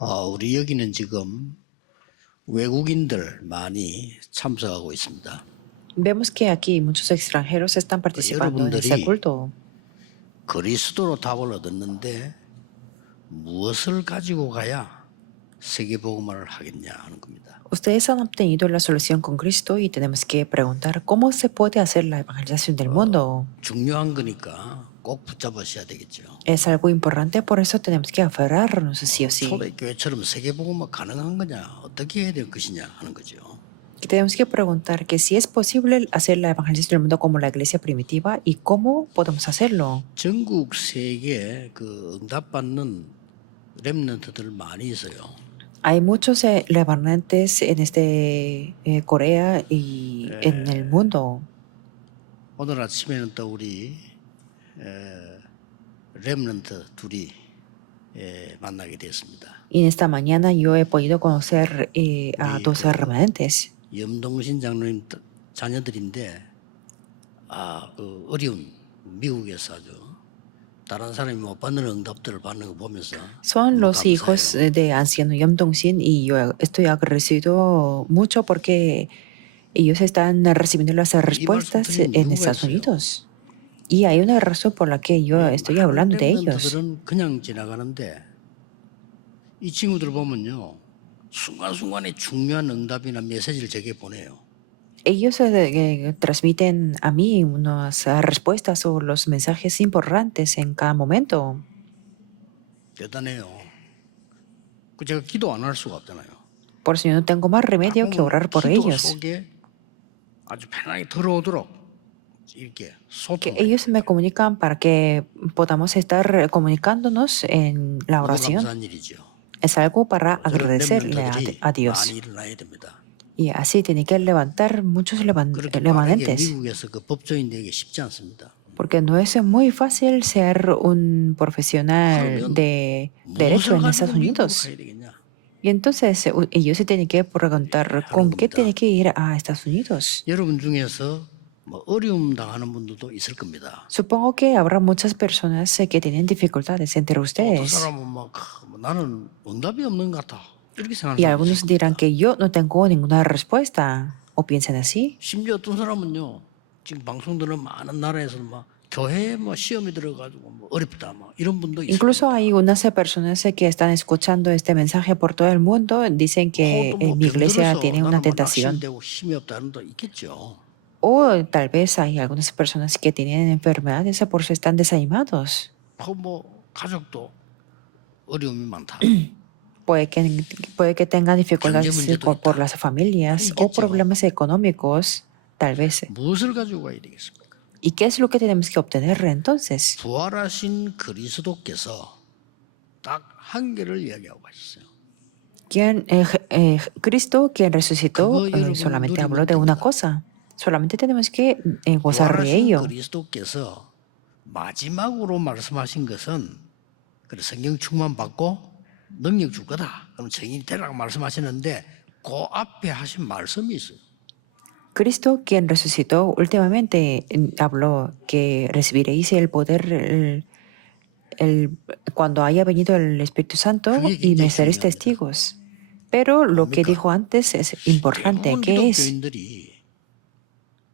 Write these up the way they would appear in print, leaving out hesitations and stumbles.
우리 여기는 지금 외국인들 많이 참석하고 있습니다. Vemos que aquí muchos extranjeros están participando en este 여러분들이 culto. 그리스도로 답을 얻었는데 무엇을 가지고 가야 세계복음화를 하겠냐 하는 겁니다. Ustedes han obtenido la solución con Cristo y tenemos que preguntar cómo se puede hacer la evangelización del mundo. 중요한 거니까 꼭 붙잡으셔야 되겠죠. Es algo importante, por eso tenemos que aferrarnos sí o sí. 초대교회처럼 세계복음화 가능한 거냐, 어떻게 해야 될 것이냐 하는 거죠. Que tenemos que preguntar que si es posible hacer la evangelización del mundo como la iglesia primitiva y cómo podemos hacerlo. 전국 세계 그 응답받는 렘넌트들 많이 있어요. Hay muchos remanentes en Corea y en el mundo. 오늘 아침에는 또 우리 렘넌트 둘이 만나게 됐습니다. Y en esta mañana yo he podido conocer a dos remanentes. 염동신 장로님 자녀들인데 그 어려운 미국에서 아주 다른 사람이 못 받는 응답들을 받는 거 보면서 Son los 감사해요. hijos de anciano Yom Dong-sin y yo estoy agradecido mucho porque ellos están recibiendo las respuestas en Estados Unidos. Y hay una razón por la que yo estoy hablando de ellos. 렘넌트들은 그냥 지나가는데 이 친구들 보면요 순간순간에 중요한 응답이나 메시지를 제게 보내요. Ellos transmiten a mí unas respuestas o los mensajes importantes en cada momento. 대단해요. 그 제가 기도 안 할 수가 없잖아요. Por eso yo no tengo más remedio que orar por 기도 ellos. 속에 아주 편하게 들어오도록 이렇게 Que 소통. ellos me comunican para que podamos estar comunicándonos en la oración. 감사한 일이죠. Es algo para 저런 agradecerle 렘넌트들이 a Dios. 많이 일어나야 됩니다. Y así tiene que levantar muchos 그렇게 빠르게 remanentes. 미국에서 그 법조인 되기 쉽지 않습니다. Porque no es muy fácil ser un profesional de derecho en Estados Unidos. 가야 되겠냐? Y entonces ellos se tienen que preguntar con qué tienen que ir a Estados Unidos. 여러분 중에서 뭐 어려움 당하는 분들도 있을 겁니다. Supongo que habrá muchas personas que tienen dificultades entre 어떤 ustedes. 사람은 막 나는 응답이 없는 것 같아 이렇게 생각하는 Y 사람이 algunos 있을 dirán 겁니다. que yo no tengo ninguna respuesta. ¿O piensan así? 심지어 어떤 사람은요 지금 방송 들은 많은 나라에서 막 교회에 뭐 시험이 들어가지고 뭐 어렵다 막 이런 분도 있어요. Incluso hay unas personas que están escuchando este mensaje por todo el mundo. Dicen que mi iglesia tiene una tentación. 되고 힘이 없다는 도 있겠죠. O tal vez hay algunas personas que tienen enfermedades por eso están desanimados. 뭐 가족도 어려움이 많다. Puede que tengan dificultades por las familias o 있겠죠. problemas económicos, tal vez. 무엇을 가지고 가야 되겠습니까? ¿Y qué es lo que tenemos que obtener entonces? 부활하신 그리스도께서 딱 한 개를 이야기하고 가셨어요. Cristo, quien resucitó, 그거 여러분 solamente 누리면 habló de una 됩니다. cosa. Solamente tenemos que gozar de 부활하신 ello. 그리스도께서 마지막으로 말씀하신 것은 그래 성령 충만 받고 능력 줄 거다. 그럼 증인이 되라고 말씀하시는데 그 앞에 하신 말씀이 있어요. Cristo, quien resucitó últimamente, habló que recibiréis el poder cuando haya venido el Espíritu Santo y me seréis testigos. Pero lo que dijo antes es importante, 대부분 que es, 기독교인들이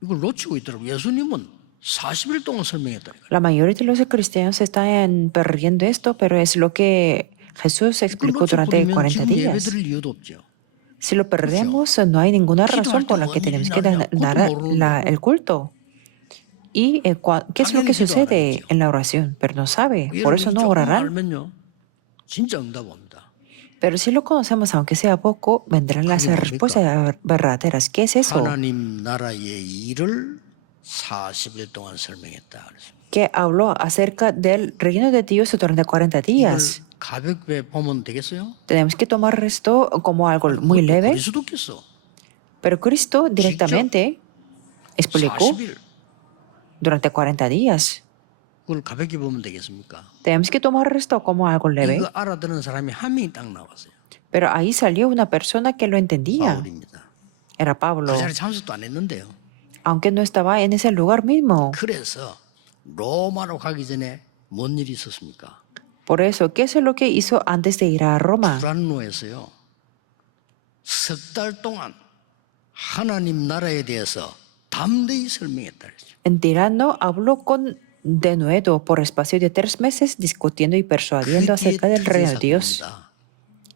이걸 놓치고 있더라고요. 예수님은 40일 동안 설명했다니까요. la mayoría de los cristianos están perdiendo esto, pero es lo que Jesús explicó durante 40 지금 días. 예배드릴 이유도 없죠. Si lo perdemos, no hay ninguna razón por la que tenemos que dar el culto. ¿Y qué es lo que sucede en la oración? Pero no sabe, por eso no orarán. 알면요, 진짜 응답 옵니다. Pero si lo conocemos, aunque sea poco, vendrán las respuestas verdaderas. ¿Qué es eso? 하나님 나라의 일을 40일 동안 설명했다. 그랬습니다. Que habló acerca del reino de Dios durante 40 días. 이걸 가볍게 보면 되겠어요? Tenemos que tomar esto como algo muy leve, 그리스도께서 pero Cristo directamente explicó 40일 durante 40 días. 그걸 가볍게 보면 되겠습니까? Tenemos que tomar esto como algo leve. 이거 알아듣는 사람이 한 명이 딱 나왔어요. Pero ahí salió una persona que lo entendía. 바울입니다. Era Pablo, 그 자리에 참석도 안 했는데요. aunque no estaba en ese lugar mismo. 그래서 로마로 가기 전에 뭔 일이 있었습니까? Por eso, ¿qué es lo que hizo antes de ir a Roma? 불안로에서요. 석 달 동안 하나님 나라에 대해서 담대히 설명했다 그랬죠. En Tirano habló con denuedo por espacio de 3 meses discutiendo y 그 persuadiendo 뒤에 acerca del 터진 reino de Dios. 사건입니다.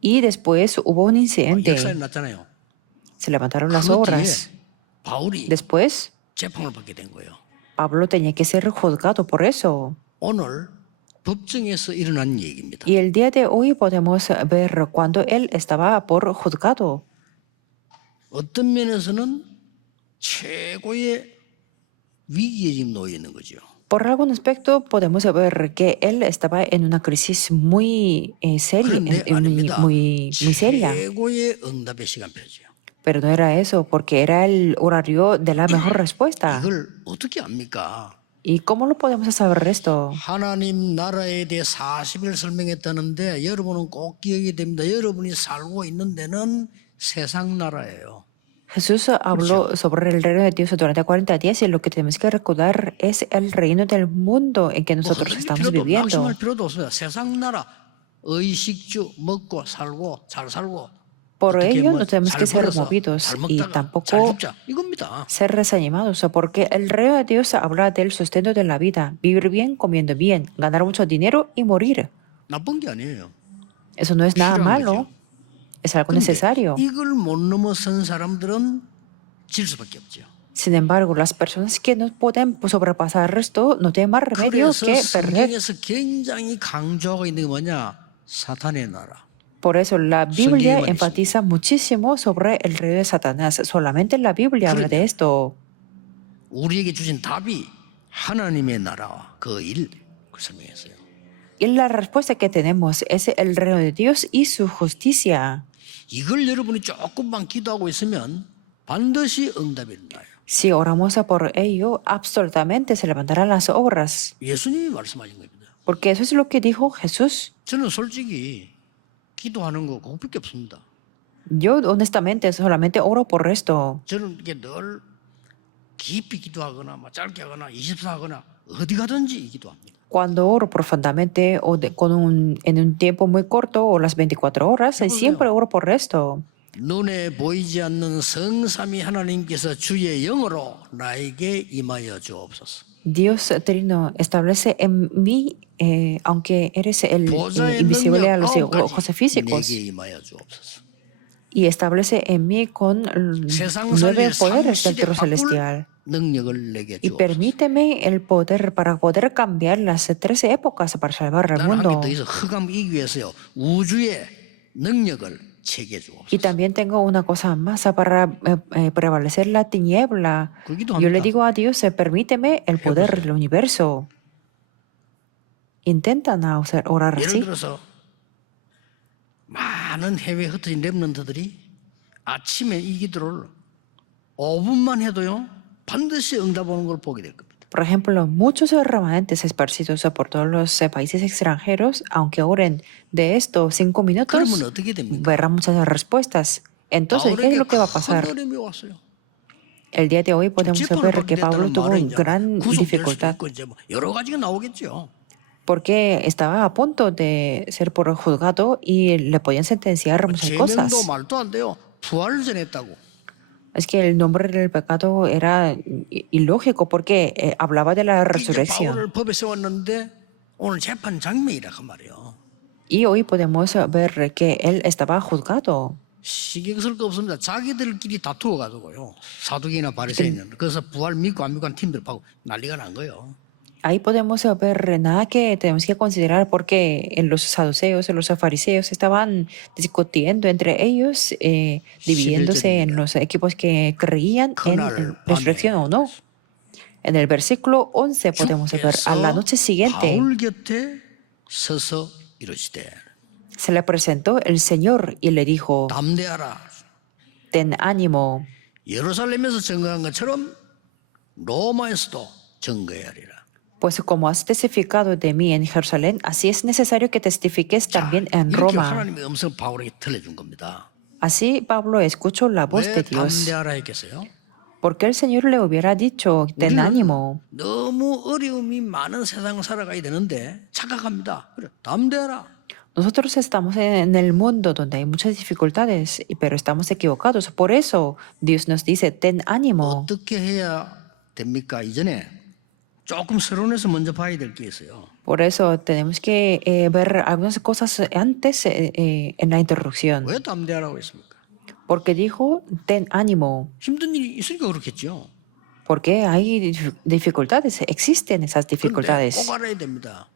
Y después hubo un 역사에 incidente. 났잖아요. Se levantaron las 그 뒤에 obras. 바울이 Después, 재판을 받게 된 거예요. Pablo tenía que ser juzgado por eso. 오늘 법정에서 일어난 얘기입니다. Y el día de hoy podemos ver cuando él estaba por juzgado. 어떤 면에서는 최고의 위기에 지금 놓여 있는 거죠. Por algún aspecto podemos ver que él estaba en una crisis muy seria, 그런데 muy, 아닙니다. muy seria. 최고의 응답의 시간표죠. Pero no era eso, porque era el horario de la mejor respuesta. 이걸 어떻게 압니까? ¿Y cómo lo podemos saber esto? 하나님 나라에 대해 40일 설명했다는데 여러분은 꼭 기억이 됩니다. 여러분이 살고 있는 데는 세상 나라예요. Jesús habló sobre el reino de Dios durante 40 días y lo que tenemos que recordar es el reino del mundo en que 뭐 nosotros 흔들 estamos 필요도 viviendo. 낙심할 필요도 없습니다. 세상 나라 의식주 먹고 살고 잘 살고 Por 어떻게 ello 뭐 no tenemos que 잘 ser 벌어서 movidos 잘 y 먹다가 잘 tampoco 죽자 이겁니다. ser desanimados, porque el reino de Dios habla del sustento de la vida, vivir bien, comiendo bien, ganar mucho dinero y morir. 나쁜 게 아니에요. Eso no es nada 필요한 malo, 거죠. es algo 근데 necesario. 이걸 못 넘어선 사람들은 질 수밖에 없죠. Sin embargo, las personas que no pueden sobrepasar esto no tienen más remedio 그래서 que perder. 성경에서 굉장히 강조하고 있는 게 뭐냐? 사탄의 나라. Por eso la Biblia 성경에만 enfatiza muchísimo sobre el reino de Satanás. Solamente la Biblia habla de esto. 우리에게 주신 답이 하나님의 나라와 그 일, 그 설명했어요. Y la respuesta que tenemos es el reino de Dios y su justicia. 이걸 여러분이 조금만 기도하고 있으면 반드시 응답이 일어나요. Si oramos por ello, absolutamente se levantarán las obras. 예수님이 말씀하신 겁니다. Porque eso es lo que dijo Jesús. 저는 솔직히 기도하는 거 그것밖에 없습니다. Yo honestamente solamente oro por esto. 저는 이게 늘 깊이 기도하거나 막 짧게 하거나 24 하거나 어디 가든지 기도합니다. Cuando oro profundamente o en un tiempo muy corto o las 24 horas, siempre oro por esto. 눈에 보이지 않는 성삼위 하나님께서 주의 영으로 나에게 임하여 주옵소서. Dios Trino establece en mí, aunque eres el 보좌의 invisible a los 능력 ojos 9가지 físicos, 내게 임하여 주옵소서. y establece en mí con 세상 9 살릴 poderes del 상실에 trono 바꿀 celestial. 능력을 내게 Y 주옵소서. permíteme el poder para poder cambiar las 13 épocas para salvar al 나는 한 개 mundo. 더 있어. 흑암 이기 위해서요. 우주의 능력을 채게 Y 주옵소서. también tengo una cosa más para prevalecer la tiniebla. 그 Yo le 기도합니다. digo a Dios, permíteme el poder del universo. Intentan orar 예를 así. 들어서 많은 해외에 흩어진 렘넌트들이 아침에 이 기도를 5분만 해도요 반드시 응답 오는 걸 보게 될 겁니다. Por ejemplo, muchos remanentes esparcidos por todos los países extranjeros, aunque oren de esto 5 minutos, 그러면 어떻게 됩니까? verán muchas respuestas. Entonces, ¿qué es 바울에게 lo que va a 큰 pasar? 어려움이 왔어요. El día de hoy podemos 재판을 ver 받게 que Pablo 됐다는 tuvo 말은 이제 gran 구속될 수도 dificultad 있고 이제 뭐 여러 가지가 나오겠죠. porque estaba a punto de ser por juzgado y le podían sentenciar muchas cosas. 제명도 말도 안 돼요. 부활 전했다고. Es que el nombre del pecado era ilógico porque hablaba de la 이제 resurrección. 바울을 법에 세웠는데 오늘 재판 장면이라 그 말이에요. Y hoy podemos ver que él estaba juzgado. 신경 쓸 거 없습니다. 자기들끼리 다투어 가지고요. 사두개나 바리새인은 그래서 부활 믿고 안 믿고 한 팀들하고 난리가 난 거예요. Ahí podemos ver nada que tenemos que considerar porque los saduceos y los fariseos estaban discutiendo entre ellos, dividiéndose en los equipos que creían en resurrección o no. En el versículo 11 podemos ver, a la noche siguiente 바울 곁에 서서 이르시되 se le presentó el Señor y le dijo, 담대하라. ten ánimo, 예루살렘에서 증거한 것처럼 로마에서도 증거해야 하리라. pues como has testificado de mí en Jerusalén, así es necesario que testifiques también en 이렇게 Roma. 하나님의 음성을 바울에게 들려준 겁니다. Así Pablo escuchó la voz 왜 de Dios. 담대하라 했겠어요? porque el Señor le hubiera dicho, ten 우리는 ánimo. 너무 어려움이 많은 세상을 살아가야 되는데 착각합니다. 그래, 담대하라. Nosotros estamos en el mundo donde hay muchas dificultades, pero estamos equivocados. Por eso Dios nos dice, ten ánimo. 어떻게 해야 됩니까? 이전에 조금 서론에서 먼저 봐야 될 게 있어요. Por eso tenemos que ver algunas cosas antes en la introducción. 왜 담대하라고 했습니까? Porque dijo, ten ánimo. 힘든 일이 있으니까 그렇겠죠. Porque hay dificultades, existen esas 그런데 dificultades. 꼭 알아야 됩니다.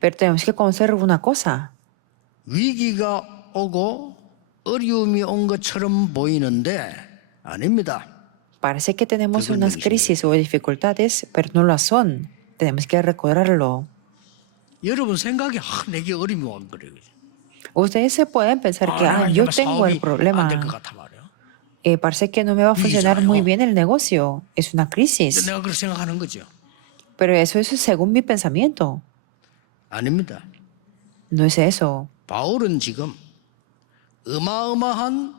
Pero tenemos que conocer una cosa. 위기가 오고 어려움이 온 것처럼 보이는데 아닙니다. Parece que tenemos unas crisis o dificultades, pero no lo son. Tenemos que recordarlo. 여러분 생각이 내게 어려움이 온 거래요. Ustedes se pueden pensar que yo tengo el problema. 안될 것 같아 말이야. Parece que no me va a funcionar muy bien el negocio. Es una crisis. 내가 그렇게 생각하는 거죠. Pero eso es según mi pensamiento. 아닙니다. No es eso. 바울은 지금 어마어마한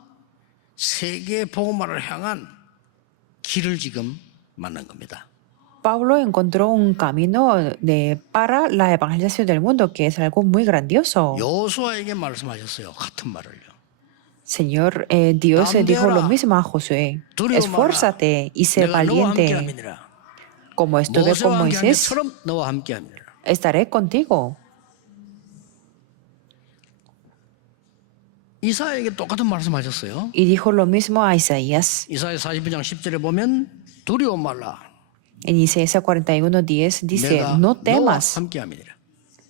세계 복음화를 향한 길을 지금 만난 겁니다. Pablo encontró un camino para la evangelización del mundo, que es algo muy grandioso. 여호수아에게 말씀하셨어요. 같은 말을요. Señor, Dios dijo lo mismo a Josué. Esfuérzate y sé 내가 너와 valiente. 함께함이니라. Como estuve con 모세와 함께한 Moisés, 것처럼 너와 함께함이니라. estaré contigo. 이사야에게 똑같은 말씀하셨어요. Y dijo lo mismo a Isaías. 이사야 42장 10절에 보면 두려워 말라. En Isaías 41:10 dice, 내가 no 너와 temas, 함께함이니라.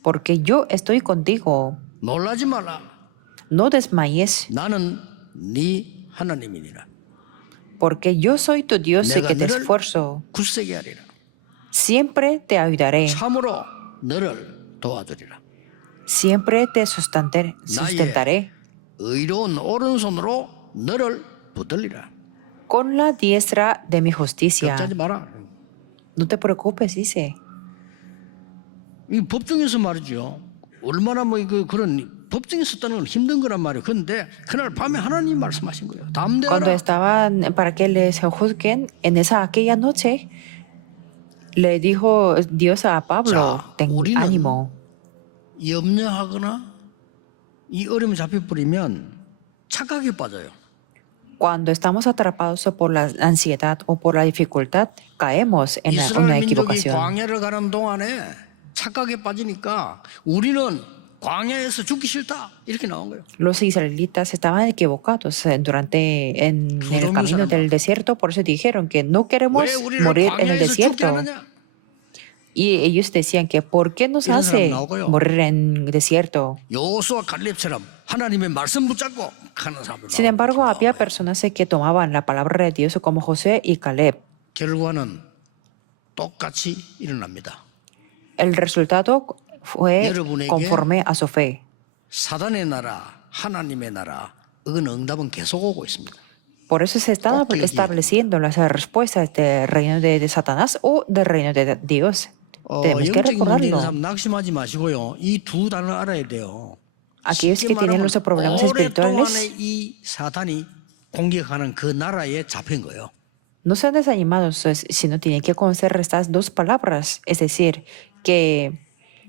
porque yo estoy contigo. 놀라지 말라. No desmayes, 나는 네 하나님이니라. porque yo soy tu Dios y 내가 que te 너를 esfuerzo. 굳세게 하리라. Siempre te ayudaré, 참으로 너를 도와주리라. siempre te sustentaré. 의로운 오른손으로 너를 붙들리라. Con la diestra de mi justicia. 걱정하지 마라. No te preocupes, dice. 이 법정에서 말이죠. 얼마나 그런 법정에 썼다는 건 힘든 거란 말이에요. 그런데 그날 밤에 하나님 말씀하신 거예요. Cuando 담대하라. estaban para que les juzguen, en aquella noche, le dijo Dios a Pablo, 자, ten 우리는 ánimo. 염려하거나 이 어려움에 잡혀버리면 착각에 빠져요. Cuando estamos atrapados por la ansiedad o por la dificultad, caemos en una 이스라엘 민족이 equivocación. 광야를 가는 동안에 착각에 빠지니까 우리는 광야에서 죽기 싫다 이렇게 나온 거예요. Los israelitas estaban equivocados en el camino del desierto, por eso dijeron que no queremos 왜 우리를 morir en el 광야에서 죽게 desierto. 하느냐? Y ellos decían que ¿por qué nos 이런 hace 사람 나오고요. morir en el desierto? 여호수아 갈렙처럼 하나님의 말씀 붙잡고 가는 사람들. Sin embargo, había personas que tomaban la palabra de Dios como José y Caleb. 결과는 똑같이 일어납니다. El resultado fue 여러분에게 conforme a su fe. 사단의 나라, 하나님의 나라, 그건 응답은 계속 오고 있습니다. Por eso se están Ok, estableciendo las respuestas del reino de Satanás o del reino de Dios. Tenemos que 영적인 문제 있는 recordarlo. 사람 낙심하지 마시고요. 이 두 단어 알아야 돼요. Aquellos 쉽게 que tienen 말하면 los problemas 오랫동안에 espirituales, 이 사탄이 공격하는 그 나라에 잡힌 거예요. no sean desanimados, sino tienen que conocer estas dos palabras, es decir, que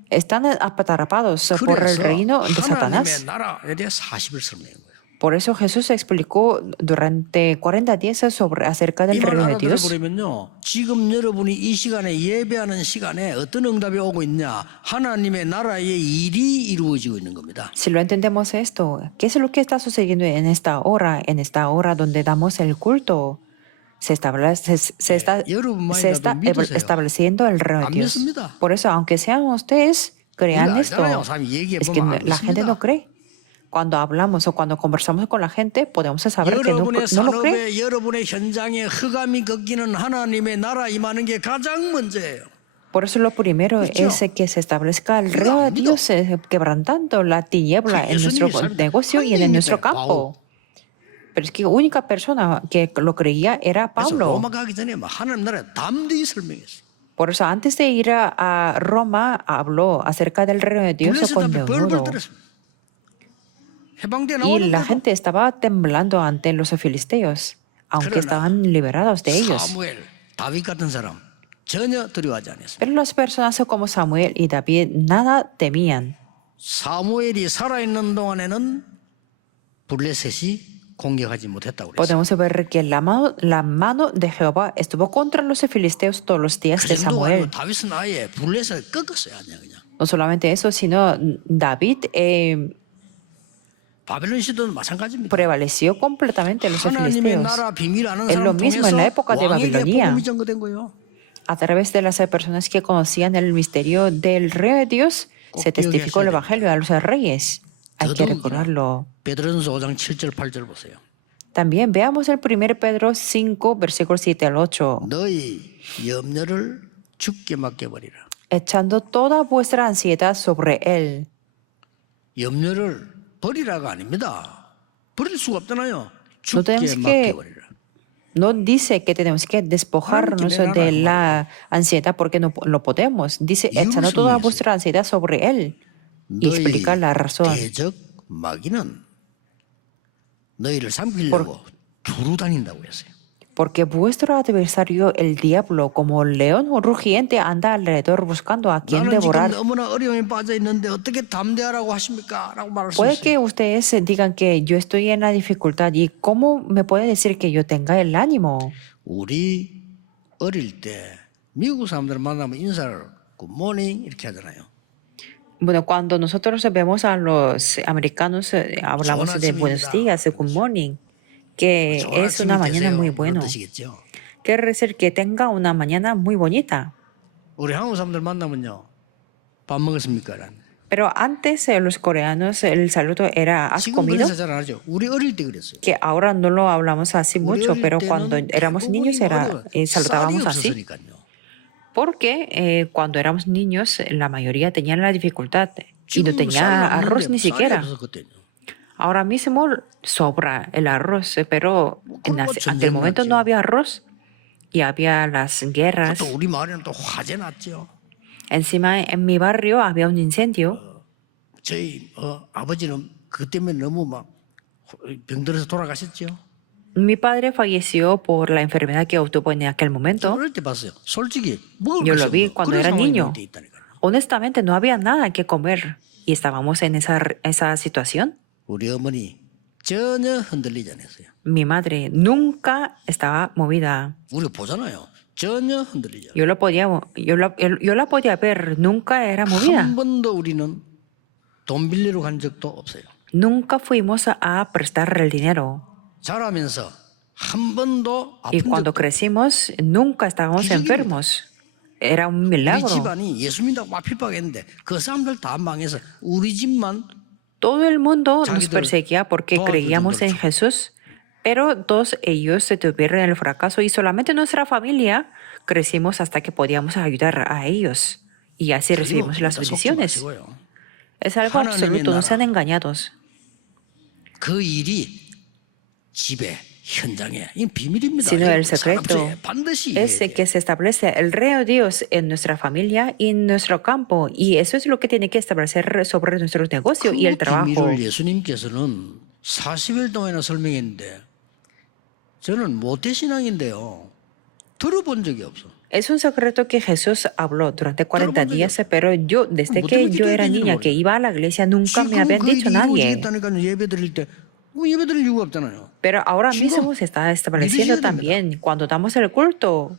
están atrapados por el 그래서 reino de 하나님의 Satanás. 나라에 대해 40을 설명한 거예요. Por eso Jesús explicó durante 40 días acerca del 이 말 reino de Dios. 알아들어버리면요. 지금 여러분이 이 시간에 예배하는 시간에 어떤 응답이 오고 있냐. 하나님의 나라의 일이 이루어지고 있는 겁니다. Si lo entendemos esto, ¿qué es lo que está sucediendo en esta hora? En esta hora donde damos el culto, se está 여러분만이라도 믿으세요. estableciendo el reino 안 de Dios. 믿습니다. Por eso, aunque sean ustedes, crean 이거 esto. 알잖아요. 사람이 Es que 얘기해보면 안 la gente 믿습니다. no cree. Cuando hablamos o cuando conversamos con la gente, podemos saber que 여러분의 no lo cree. 산업에 여러분의 현장에 흑암이 꺾이는 하나님의 나라 임하는 게 가장 문제예요. Por eso lo primero 그렇죠? es que se establezca el reino de Dios, quebrantando la tiniebla en nuestro 예수님이 negocio y en nuestro campo. Pero es que la única persona que lo creía era 그래서 Pablo. 로마 가기 전에 하나님 나라에 담대히 설명했어요. Por eso antes de ir a Roma habló acerca del reino de Dios 블레셋 con 앞에 벌벌 denudo. 떨었습니다. 해방돼 Y la 나오는데도 gente estaba temblando ante los filisteos. aunque 그러나 estaban liberados de ellos. 사무엘, 다윗 같은 사람 전혀 두려워하지 않았습니다. Pero las personas como Samuel y David nada temían. 사무엘이 살아있는 동안에는 블레셋이 공격하지 못했다고 그랬어요. Podemos ver que la mano de Jehová estuvo contra los filisteos todos los días 그 de 정도가 Samuel. 아니고 다윗은 아예 블레셋을 꺾었어요. 그냥. No solamente eso, sino David 바벨론 시대도 마찬가지입니다. prevaleció completamente los 하나님의 filisteos. 나라 비밀 아는 Es lo 사람 mismo en la 통해서 época de 왕에게 Babilonia. 복음이 전거된 거예요. A través de las personas que conocían el misterio del rey de Dios, se testificó el evangelio a los reyes. Hay que recordarlo. 베드로전서 5장 7절 8절 보세요. También veamos el 1 Pedro 5, versículos 7 al 8. 너희 염려를 주께 맡겨버리라. Echando toda vuestra ansiedad sobre él. 염려를 버리라가 아닙니다. 버릴 수가 없잖아요. No 주께 tenemos que- 맡겨버리라. No dice que tenemos que despojarnos de la ansiedad porque no lo podemos. Dice, echando toda vuestra ansiedad sobre él. Y 너희 explica la razón. 대적 마귀는 너희를 삼키려고 두루 다닌다고 했어요. Porque vuestro adversario, el diablo, como león rugiente, anda alrededor buscando a quien 나는 devorar. 지금 너무나 어려움에 빠져 있는데 어떻게 담대하라고 하십니까? 라고 말할 수 Puede 있어요. que ustedes digan que yo estoy en la dificultad y cómo me puede decir que yo tenga el ánimo. 우리 어릴 때 미국 사람들 만나면 인사를 굿모닝 이렇게 하잖아요. Bueno, cuando nosotros vemos a los americanos, hablamos de buenos días, de good morning, que 좋은 es una 아침이 mañana 되세요. muy 그런 bueno. 뜻이겠죠. Quiere decir que tenga una mañana muy bonita. 우리 한국 사람들 만나면요. 밥 먹었습니까? 라는. Pero antes los coreanos el saludo era ¿has 지금 comido? 그래서 잘 안 하죠. 우리 어릴 때 그랬어요. Que ahora no lo hablamos así mucho, pero cuando éramos niños saludábamos así. 없었으니까요. Porque cuando éramos niños la mayoría tenían la dificultad y no tenía arroz ni siquiera. Ahora mismo sobra el arroz, pero ante el momento no había arroz y había las guerras. 또 우리 마을에는 또 화재 났죠. Encima en mi barrio había un incendio. 저희 아버지는 그 때문에 너무 막 병들어서 돌아가셨죠. Mi padre falleció por la enfermedad que obtuvo en aquel momento. 어릴 때 봤어요. 솔직히 먹을 Yo 것이 lo vi 없는 cuando 그런 era 상황이 niño. 돼 있다니까요. Honestamente no había nada que comer y estábamos en esa situación. 우리 어머니 전혀 흔들리지 않았어요. Mi madre nunca estaba movida. 우리가 보잖아요. 전혀 흔들리지 않아요. Yo la podía ver, nunca era movida. 한 번도 우리는 돈 빌리러 간 적도 없어요. Nunca fuimos a prestar el dinero. 자라면서 한 번도 Y 아픈 cuando 적도 crecimos, nunca estábamos 기적입니다. enfermos. Era un 우리 milagro. 집안이 예수 믿다고 막 핍박했는데 그 사람들 다 망해서 우리 집만 Todo el mundo nos 자기들 perseguía porque 도와줄 creíamos en 정도로 Jesús, pero todos ellos se tuvieron el fracaso y solamente nuestra familia crecimos hasta que podíamos ayudar a ellos. Y así recibimos las bendiciones. Es algo absoluto, no sean engañados. 그 일이 집에 현장에 이 비밀입니다. Sino el 여러분, secreto 산업체에 반드시 es 이래야 돼요. que se establece el reino de Dios en nuestra familia y en nuestro campo. Y eso es lo que tiene que establecer sobre nuestro negocio y el 그 trabajo. 비밀을 예수님께서는 40일 동안이나 설명했는데 저는 모태신앙인데요. 들어본 적이 없어. Es un secreto que Jesús habló durante 40 días, pero yo, desde que yo era niña, que iba a la iglesia, nunca me habían dicho nadie. 이루어지겠다니까 예배 드릴 때 예배 드릴 이유가 없잖아요. Pero ahora mismo se está estableciendo también cuando damos el culto.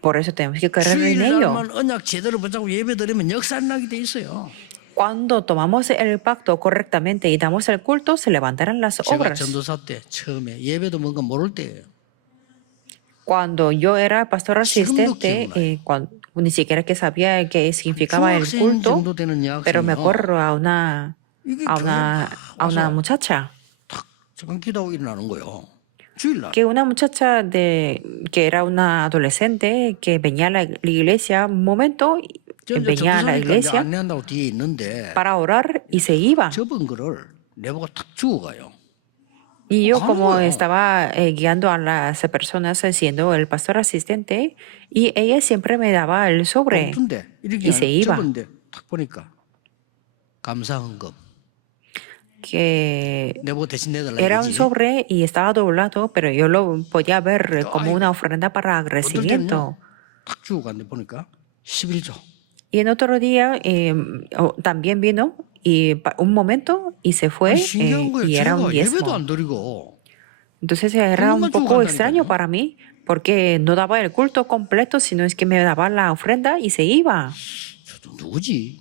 Por eso tenemos que creer en ello. 주일날만 언약 제대로 붙잡고 예배 드리면 역사 안 나게 돼 있어요. Cuando tomamos el pacto correctamente y damos el culto, se levantarán las 제가 obras. 전도사 때 처음에 예배도 뭔가 모를 때예요. Cuando yo era pastor asistente, ni siquiera que sabía qué significaba el 중학생 culto, 정도 되는 pero me 여학생이요. acuerdo a una muchacha, 탁 잠깐 기도하고 일어나는 거예요. 주일날. que una muchacha que era una adolescente que venía a la iglesia un momento, venía a la iglesia 안내한다고 뒤에 있는데 para orar y se iba. 접은 거를 내보고 탁 주워가요. Y yo como 거예요. estaba guiando a las personas siendo el pastor asistente y ella siempre me daba el sobre 근데 이렇게 y se iba. 접은데 탁 보니까 감사헌금 que 내보고 대신 내달라 era un 이거지. sobre y estaba doblado, pero yo lo podía ver como una ofrenda para 어떨 때는요, agradecimiento. 딱 주고 갔는데 보니까 11조. Y en otro día también vino y un momento y se fue 신기한 거예요. y era un 제가 예배도 diezmo. 안 드리고 Entonces era un 그것만 주고 poco extraño 간다니까요. para mí porque no daba el culto completo, sino es que me daba la ofrenda y se iba. 저도 누구지?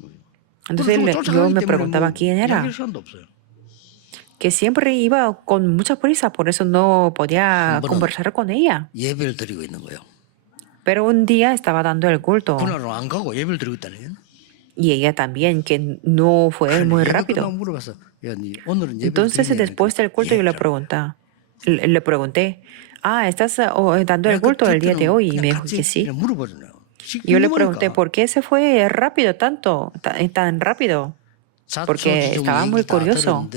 Entonces 그걸 yo 쫓아가기 me 때문에 preguntaba quién era, 이야기할 시간도 없어요. que siempre iba con mucha prisa, por eso no podía 한 번은 conversar con ella. 예배를 드리고 있는 거예요. Pero un día estaba dando el culto 그날은 안 가고 예배를 드리고 있다는 거예요. y ella también, que no fue muy 예배 rápido. 끝나고 물어봤어. 야, 니 오늘은 예배 Entonces después del culto yo le pregunté, ¿estás dando el culto el día de hoy? Y me dijo que sí. 물어보잖아요. Yo le pregunté, ¿por qué se fue rápido tanto, tan rápido? Porque estaba muy curioso.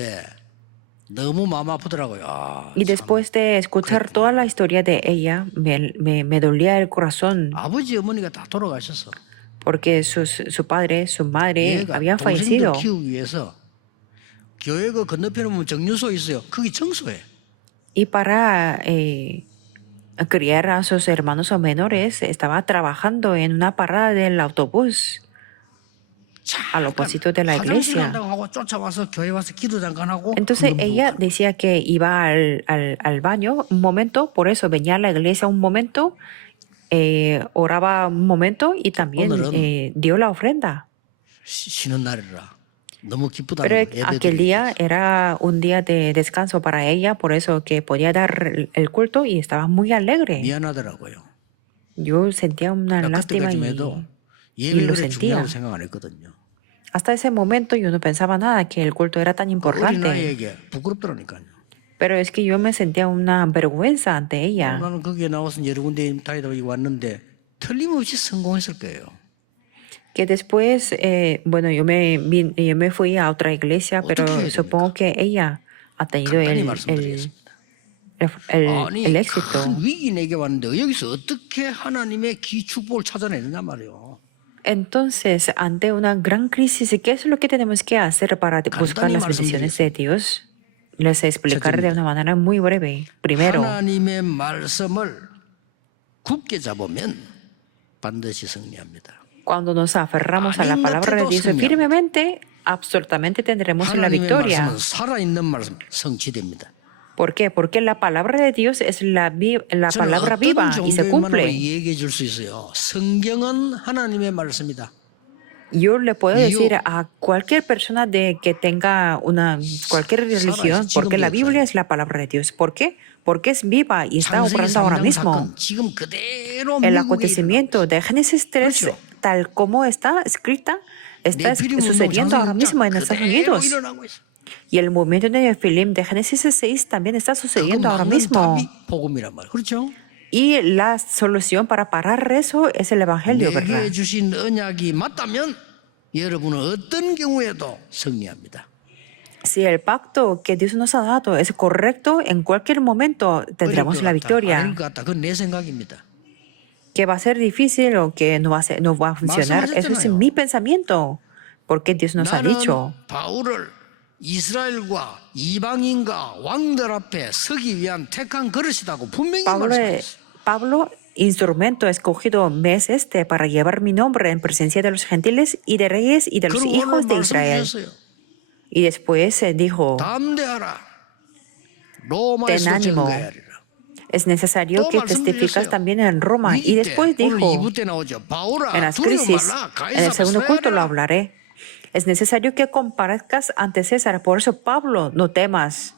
너무 마음 아프더라고요. 아, Y después de escuchar toda la historia de ella, me dolía el corazón 아버지 어머니가 다 돌아가셨어. porque su padre, su madre 얘가 habían 동생들 fallecido. 키우기 위해서 교회 그 건너편에 보면 정류소 있어요. 거기 청소해. Y para criar a sus hermanos menores, estaba trabajando en una parada del autobús al opósito de la 화장실 iglesia. 간다고 하고 쫓아와서 교회 와서 기도 잠깐 하고 Entonces 그건 ella 부엌. decía que iba al baño un momento, por eso venía a la iglesia un momento, oraba un momento y también dio la ofrenda. 쉬는 날이라 너무 기쁘다고 Pero 예배 aquel 드리기 día 위해서. era un día de descanso para ella, por eso que podía dar el culto y estaba muy alegre. 미안하더라고요. Yo sentía una 나 lástima 그때까지만 해도 y 예배 lo 그래 sentía. 중요하다고 생각 안 했거든요. Hasta ese momento yo no pensaba nada que el culto era tan 그 importante. 어린아이에게 부끄럽더라니까요. Pero es que yo me sentía una vergüenza ante ella. 나는 거기에 나와서 여러 군데 다니다 왔는데 틀림없이 성공했을 거예요. Que después, bueno, yo me fui a otra iglesia, pero 어떻게 해야 supongo que ella ha tenido 간단히 말씀드리겠습니다. el éxito. 큰 위기 내게 왔는데 여기서 어떻게 하나님의 축복을 찾아내느냐 말이에요. Entonces, ante una gran crisis, ¿qué es lo que tenemos que hacer para buscar las bendiciones de Dios? Les explicaré de una manera muy breve. Primero, 하나님의 말씀을 굳게 잡으면 반드시 승리합니다. cuando nos aferramos a la palabra de Dios firmemente, absolutamente tendremos la 하나님의 victoria. 말씀은 살아있는 말씀, 성취됩니다. ¿Por qué? Porque la palabra de Dios es la 저는 palabra 어떤 viva y se 종교인만으로 cumple. 얘기해 줄 수 있어요. 성경은 하나님의 말씀이다. Yo le puedo decir a cualquier persona que tenga cualquier religión, porque la Biblia es la palabra de Dios. ¿Por qué? Porque es viva y está 창세기 obrando ahora 3장 mismo. 사건 지금 그대로 El 미국에 acontecimiento de Génesis 3, 그렇죠. tal como está escrita, está 네피림 운동 sucediendo ahora 창세기 mismo en 6장 Estados 그대로 Unidos. 일어나고 있어. Y el movimiento de Nefilim de Génesis 6 también está 그거 sucediendo ahora 막는 mismo. 답이 복음이란 말. 그렇죠? Y la solución para parar eso es el Evangelio, ¿verdad? 내게 주신 언약이 맞다면 여러분은 어떤 경우에도 승리합니다. Si el pacto que Dios nos ha dado es correcto, en cualquier momento tendremos la 아닐 victoria. 것 같다. 그건 내 생각입니다. Que va a ser difícil o que no va a funcionar, eso es mi pensamiento. Porque Dios nos ha 나는 dicho. 바울을 이스라엘과 이방인과 왕들 앞에 서기 위한 택한 그릇이라고 분명히 말씀했어요. Pablo, instrumento escogido me es para llevar mi nombre en presencia de los gentiles y de reyes y de los 그리고 hijos 오늘 de Israel. 말씀하셨어요. Y después dijo, 담대하라. ten 로마에서 ánimo. 증거하리라. Es necesario 또 que testificas 말씀드렸어요. también en Roma. Y 위기 때, después 오늘 dijo, 2부 때 나오죠. 바울아 en las 두려워 crisis, 말라. en el 가이사 segundo culto lo 서해라. hablaré. Es necesario que comparezcas ante César. Por eso, Pablo, no temas.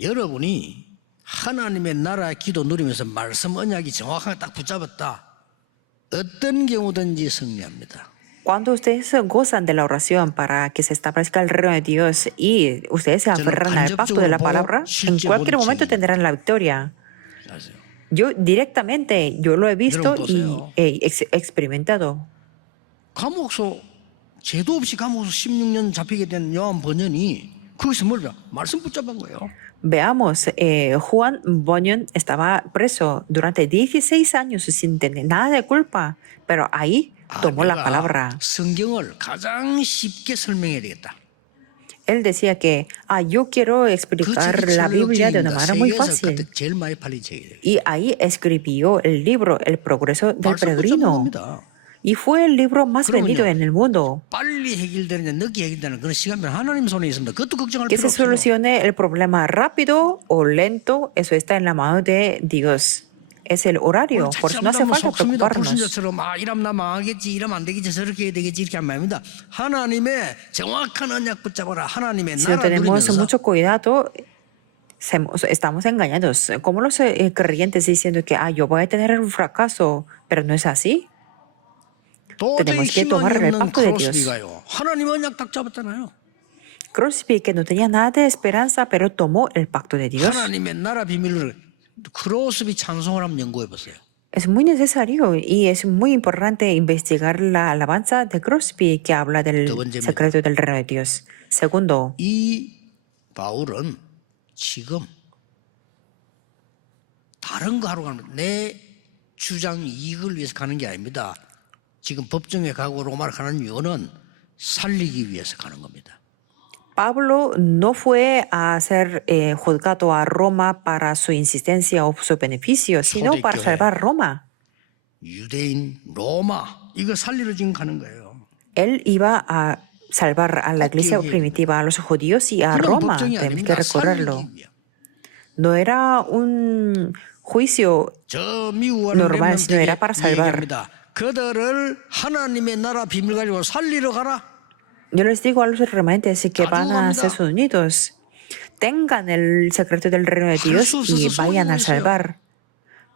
여러분이 하나님의 나라의 기도 누리면서 말씀 언약이 정확하게 딱 붙잡았다. 어떤 경우든지 승리합니다. Cuando ustedes gozan de la oración para que se establezca el reino de Dios y ustedes se aferran al pacto de la palabra, en cualquier momento tendrán la victoria. 아세요? Yo directamente, yo lo he visto 여러분 y 보세요. he experimentado. 감옥소 죄도 없이 감옥소 16년 잡히게 된 요한 번연이 거기서 뭘 말씀 붙잡은 거예요. Veamos, Juan Bunyan estaba preso durante 16 años sin tener nada de culpa, pero ahí tomó la 내가 palabra. 성경을 가장 쉽게 설명해야 되겠다. él decía que yo quiero 그 explicar 책이 la Biblia de una 철로역기입니다. manera muy 세계에서 fácil. 그때 제일 많이 팔린 책이에요. Y ahí escribió el libro El progreso del 말씀 붙잡는 peregrino. 겁니다. Y fue el libro más vendido 그러면요, en el mundo. 빨리 해결되느냐 늦게 해결되는 그런 시간표는 하나님 손에 있습니다. 그것도 걱정할 Que 필요 se 없어요. solucione el problema rápido o lento, eso está en la mano de Dios. Es el horario, por eso no hace falta 속습니다. preocuparnos. 불신자처럼 이러면 나 망하겠지, 이러면 안 되겠지, 저렇게 해야 되겠지 이렇게 하면 아닙니다. 하나님의 정확한 언약 붙잡아라. 하나님의 Si no 나라 tenemos 누리면서 mucho cuidado, estamos engañados. Como los creyentes diciendo que yo voy a tener un fracaso, pero no es así. 도저히 tenemos que 희망이 tomar el 없는 pacto de Dios. 크로스비가요. 하나님 언약 딱 잡았잖아요. Crosby, que no tenía nada de esperanza, pero tomó el pacto de Dios. 하나님의 나라 비밀을 크로스비 찬송을 한번 연구해 보세요. Es muy necesario y es muy importante investigar la alabanza de Crosby que habla del secreto del reino de Dios. Segundo, 이 바울은 지금 다른 거 하러 가는 내 주장 이익을 위해서 가는 게 아닙니다. 지금 법정에 가고 로마를 가는 이유는 살리기 위해서 가는 겁니다. Pablo no fue a ser juzgado a Roma para su insistencia o su beneficio, sino para salvar Roma. 유대인, 로마 이거 살리러 지금 가는 거예요. Él iba a salvar a la iglesia primitiva, a los judíos y a 그냥 Roma. 법정이 Tenemos que 아닙니다. recorrerlo. 살리기 위해. No era un juicio 저 미국 normal, sino era para salvar. 얘기합니다. 그들을 하나님의 나라 비밀 가지고 살리러 가라. Yo les digo a los remanentes que van a Estados Unidos, tengan el secreto del reino de Dios y vayan a salvar.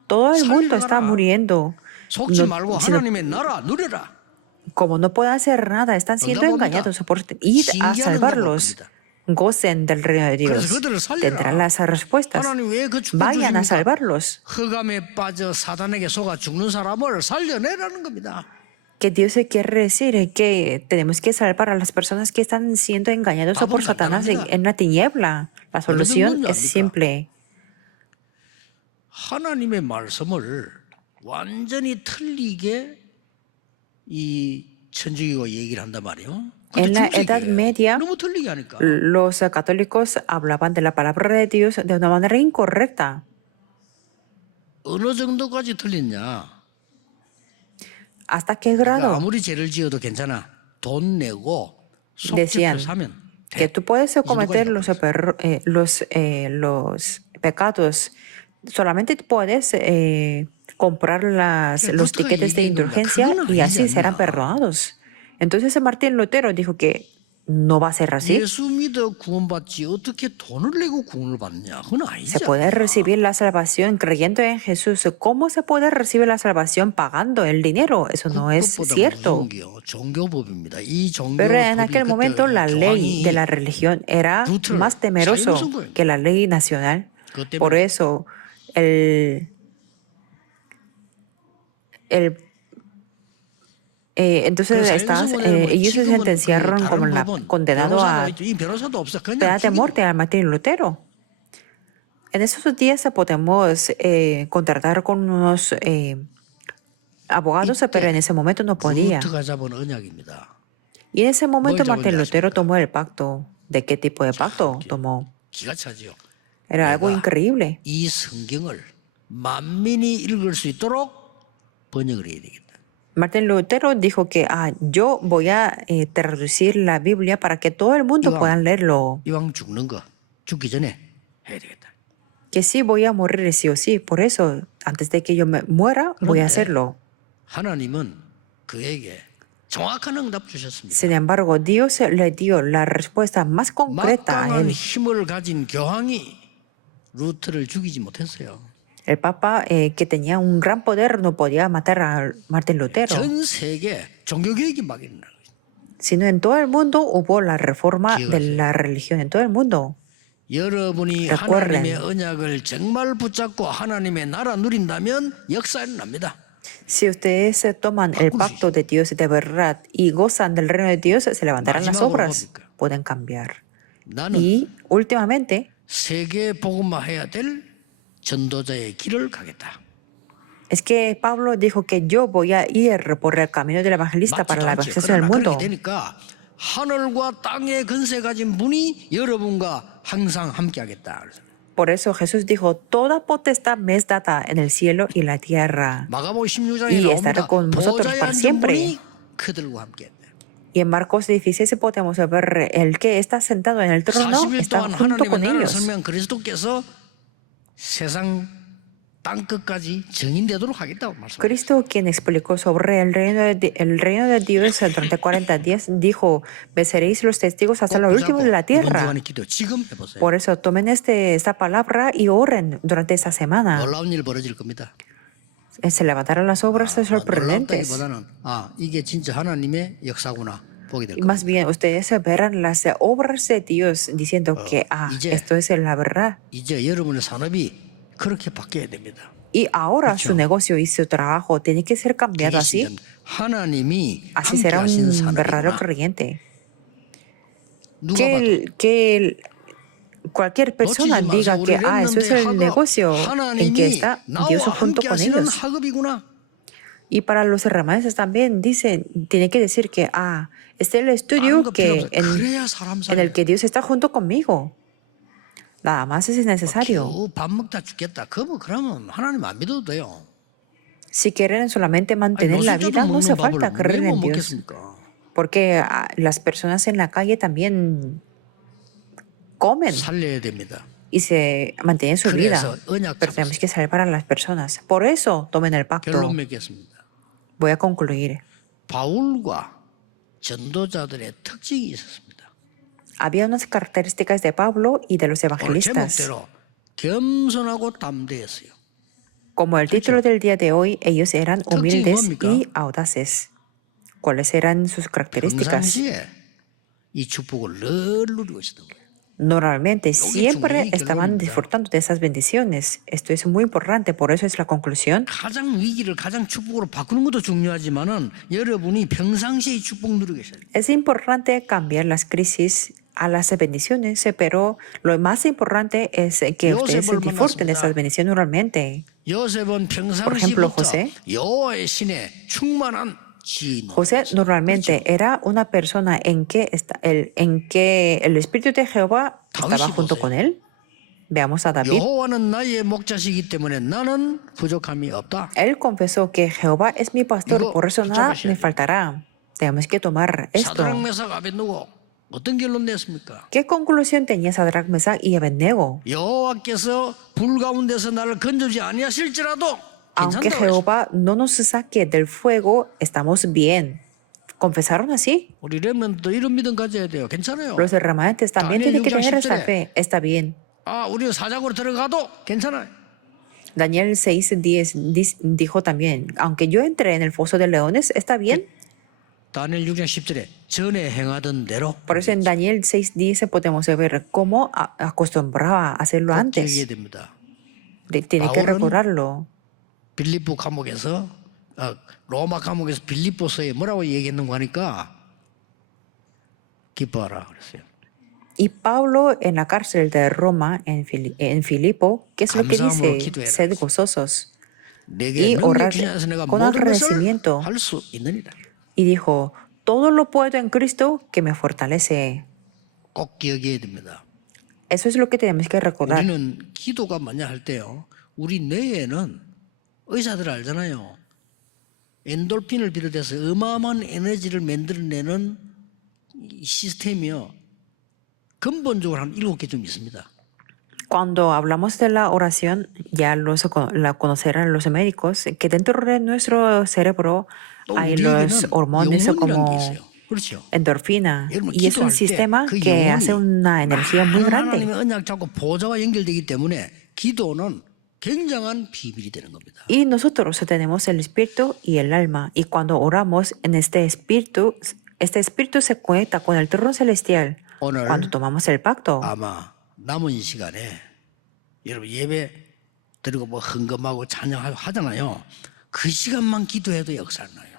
Todo el mundo está muriendo. 속지 말고 하나님의 나라 누려라. Como no pueden hacer nada, están siendo engañados por ir a salvarlos. Gocen del reino de Dios. Tendrán las respuestas. 하나님 왜 그 축복 Vayan a 주십니까? salvarlos. 흑암에 빠져 사단에게 속아 죽는 사람을 살려내라는 겁니다. Que Dios quiere decir que tenemos que salvar a las personas que están siendo engañados por Satanás en la tiniebla. La solución es simple. 하나님의 말씀을 완전히 틀리게 이 천주교가 얘기를 한단 말이에요. En la Edad Media, 너무 틀리게 하니까. los católicos hablaban de la palabra de Dios de una manera incorrecta. 어느 정도까지 틀렸냐? ¿Hasta qué grado? 아무리 죄를 지어도 괜찮아. 돈 내고 Decían 속죄표 사면 que tú puedes cometer los pecados, solamente puedes comprar los tiquetes de indulgencia y así serán perdonados. Entonces Martín Lutero dijo que no va a ser así. 예수 믿어 구원받지 어떻게 돈을 내고 구원을 받느냐? 그건 Se 아니잖아. puede recibir la salvación creyendo en Jesús. ¿Cómo se puede recibir la salvación pagando el dinero? Eso no es 그것보다 cierto. 무서운 게요. 종교법입니다. 이 Pero en 종교법이 aquel momento la ley de la religión era más temeroso que la ley nacional. Por eso entonces ellos se sentenciaron como condenado a pena de muerte a Martín Lutero. En esos días podemos contratar con unos abogados, pero en ese momento no podía. 루트가 잡은 언약입니다. Y en ese momento 뭘 Martín 잡은지 Lutero 아십니까? tomó el pacto. ¿De qué tipo de pacto tomó? 기가 차지요. Era algo increíble. 이 성경을 만민이 읽을 수 있도록 번역을 해야 되겠다. Martín Lutero dijo que yo voy a traducir la Biblia para que todo el mundo pueda leerlo. 이왕 죽는 거 죽기 전에 해야 되겠다. Que sí voy a morir sí o sí. Por eso, antes de que yo me muera, voy a hacerlo. 하나님은 그에게 정확한 응답 주셨습니다. Sin embargo, Dios le dio la respuesta más concreta a 막강한 él. 힘을 가진 교황이 루트를 죽이지 못했어요. El Papa, que tenía un gran poder, no podía matar a Martín Lutero. 전 세계 종교개혁이 막 일어나는 거죠. Sino en todo el mundo hubo la reforma de la religión, en todo el mundo. 여러분이 Recuerden. 하나님의 언약을 정말 붙잡고 하나님의 나라 누린다면 역사는 납니다. Si ustedes toman el pacto de Dios de verdad y gozan del reino de Dios, se levantarán las obras, pueden cambiar. 나는 Y últimamente, 세계 복음화해야 될 전도자의 길을 가겠다. es que Pablo dijo que yo voy a ir por el camino del evangelista para la 맞지도 않지. evangelización del 그러나 mundo. 그렇게 되니까 하늘과 땅의 권세 가진 분이 여러분과 항상 함께하겠다. Por eso Jesús dijo, toda potestad me es dada en el cielo y la tierra. 마가복음 16장에 Y estaré 나옵니다. con vosotros 보좌에 para 앉은 siempre. 분이 그들과 함께. Y en Marcos 16 podemos ver el que está sentado en el trono 40일 está 동안 junto 하나님의 con 나라를 ellos. 설명한 그리스도께서 세상 땅 끝까지 증인되도록 하겠다고 말씀하셨어요. Cristo, quien explicó sobre el reino de Dios durante 40 días, dijo, me seréis los testigos hasta lo último de la 이번 tierra. 주간의 기도 지금 해보세요. Por eso tomen esta palabra y oren durante esta semana. 놀라운 일 벌어질 겁니다. Se levantarán las obras sorprendentes. 놀랍다기보다는 이게 진짜 하나님의 역사구나 보게 될 Y 겁니다. más bien, ustedes verán las obras de Dios diciendo que, 이제- esto es la verdad. 이제 여러분의 산업이 그렇게 바뀌어야 됩니다. Y ahora su negocio y su trabajo tiene que ser cambiado así. 그것이 하나님이 Así será 함께하신 un verdadero 산업이구나. creyente. 누가 Que, 봐도 cualquier persona 놓치지 diga 마세요. que, 우리 eso es el 렘넌트의 negocio en que 하나님이 está Dios 나와 junto con 함께하시는 ellos. 학업이구나. Y para los remanentes también tiene que decir que, este es el 다른 estudio 거 필요 que 없어요. 그래야 사람 en el 살아요. que Dios está junto conmigo. Nada más es necesario. 겨우 밥 먹다 죽겠다. 그러면 하나님 안 믿어도 돼요. Si quieren solamente mantener la 노숙자도 vida, no hace 먹는 falta 밥을 creer 왜 en 못 Dios. 먹겠습니까? Porque las personas en la calle también comen 살려야 됩니다. y se mantienen su vida. 그래서 언약 Pero tenemos 잡으세요. que salvar a las personas. Por eso tomen el pacto. 결론 맺겠습니다. Voy a concluir. 바울과 전도자들의 특징이 있었습니다. Había unas características de Pablo y de los 오늘 evangelistas. 제목대로 겸손하고 담대했어요. Como el título del día de hoy, ellos eran humildes 뭡니까? y audaces. ¿Cuáles eran sus características? 평상시에 이 축복을 늘 누리고 있었던 거예요. Normalmente siempre 중요한 estaban 결론입니다. disfrutando de esas bendiciones. Esto es muy importante, por eso es la conclusión. 가장 위기를 가장 축복으로 바꾸는 것도 중요하지만은 여러분이 평상시에 이 축복 누리고 계셔야 돼요. Es importante cambiar las crisis a las bendiciones, pero lo más importante es que ustedes 요셉을 disfruten de 만났습니다. esas bendiciones normalmente. 요셉은 Por ejemplo, 평상시부터 José. 여호와의 신에 충만한 지인. José normalmente era una persona en que el Espíritu de Jehová estaba 다윗이 junto 보세요. con él. Veamos a David. 여호와는 나의 목자시기 때문에 나는 부족함이 없다. Él confesó que Jehová es mi pastor, 이거 por eso nada 붙잡으셔야 me 돼요. faltará. Tenemos que tomar esto. 사드락 메삭 아벤노고 어떤 결론 냈습니까? ¿Qué conclusión tenía Sadrach, Mesach y Abednego? 여호와께서 불 가운데서 나를 건져주지 아니하실지라도 Aunque 괜찮다고 했어요. Jehová no nos saque del fuego, estamos bien. ¿Confesaron así? 우리 렘넌트도 이런 믿음 가져야 돼요. 괜찮아요. Los remanentes también Daniel tienen que 6장 tener esta 10절에. fe. Está bien. 우리 사장으로 들어가도 괜찮아요. Daniel 6:10 dijo también, aunque yo entré en el foso de leones, está bien. 다니엘 6장 10절에 전에 행하던 대로 Por eso en Daniel 6:10 podemos ver cómo acostumbraba a hacerlo 꼭 antes. 기억해야 됩니다. Tiene que 바울은 recordarlo. 빌립보 감옥에서 로마 감옥에서 빌립보서에 뭐라고 얘기했는가 하니까 기뻐하라 그랬어요. Y Pablo en la cárcel de Roma, en Filipo, ¿qué es lo que 감사함으로 dice? 기도해라. Sed gozosos. 내게 Y orar 능력 주신 안에서 내가 con 모든 것을 agradecimiento. 할 수 있느니라. Y dijo, todo lo puedo en Cristo que me fortalece. 꼭 기억해야 됩니다. Eso es lo que tenemos que recordar. 우리는 기도가 뭐냐 할 때요. 우리 뇌에는 의사들 알잖아요. 엔돌핀을 비롯해서 어마어마한 에너지를 만들어내는 이 시스템이요. 근본적으로 한 7개 좀 있습니다. Cuando hablamos de la oración, ya la conocerán los médicos, que dentro de nuestro cerebro 또 hay 우리에게는 los hormones 영혼이라는 게 como 있어요. 그렇죠. endorfina. 여러분 Y es un 기도할 때 sistema 그 que 영혼이 hace una energía muy grande. 하나님의 언약 잡고 보좌와 연결되기 때문에 기도는 굉장한 비밀이 되는 겁니다. Y nosotros tenemos el espíritu y el alma. Y cuando oramos en este espíritu se conecta con el trono celestial. 오늘 Cuando tomamos el pacto, 아마 남은 시간에 여러분 예배 드리고 뭐 헌금하고 찬양하고 하잖아요. 그 시간만 기도해도 역사를 나요.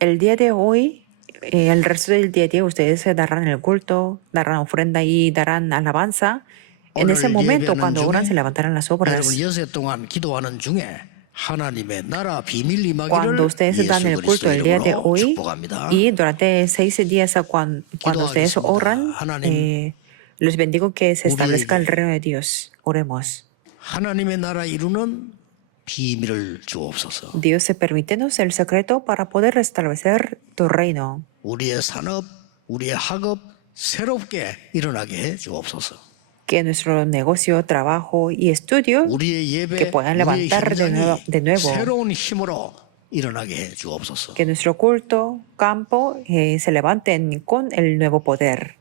el día de hoy, el resto del día de hoy, ustedes se darán el culto, darán ofrenda y darán alabanza. En 오늘 ese momento, 예배하는 cuando oran, 중에 se levantarán las obras. 여러분 여세 동안 기도하는 중에 하나님의 나라 비밀 임하기를 Cuando ustedes dan 예수 el culto el día de 그리스도 이름으로 hoy 축복합니다. y durante 6 días cuando ustedes oran, les bendigo que se establezca el reino de Dios. Oremos. 하나님의 나라 이루는 비밀을 주옵소서. Dios, permítenos el secreto para poder restablecer tu reino. 우리의 산업, 우리의 학업 새롭게 일어나게 해 주옵소서. Que nuestro negocio, trabajo y estudio 우리의 예배, que puedan 우리의 levantar de nuevo. 새로운 힘으로 일어나게 해 주옵소서. Que nuestro culto, campo, se levanten con el nuevo poder.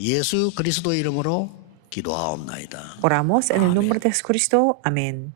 예수 그리스도 이름으로 기도하옵나이다. Oramos en el nombre de Jesucristo. Amén.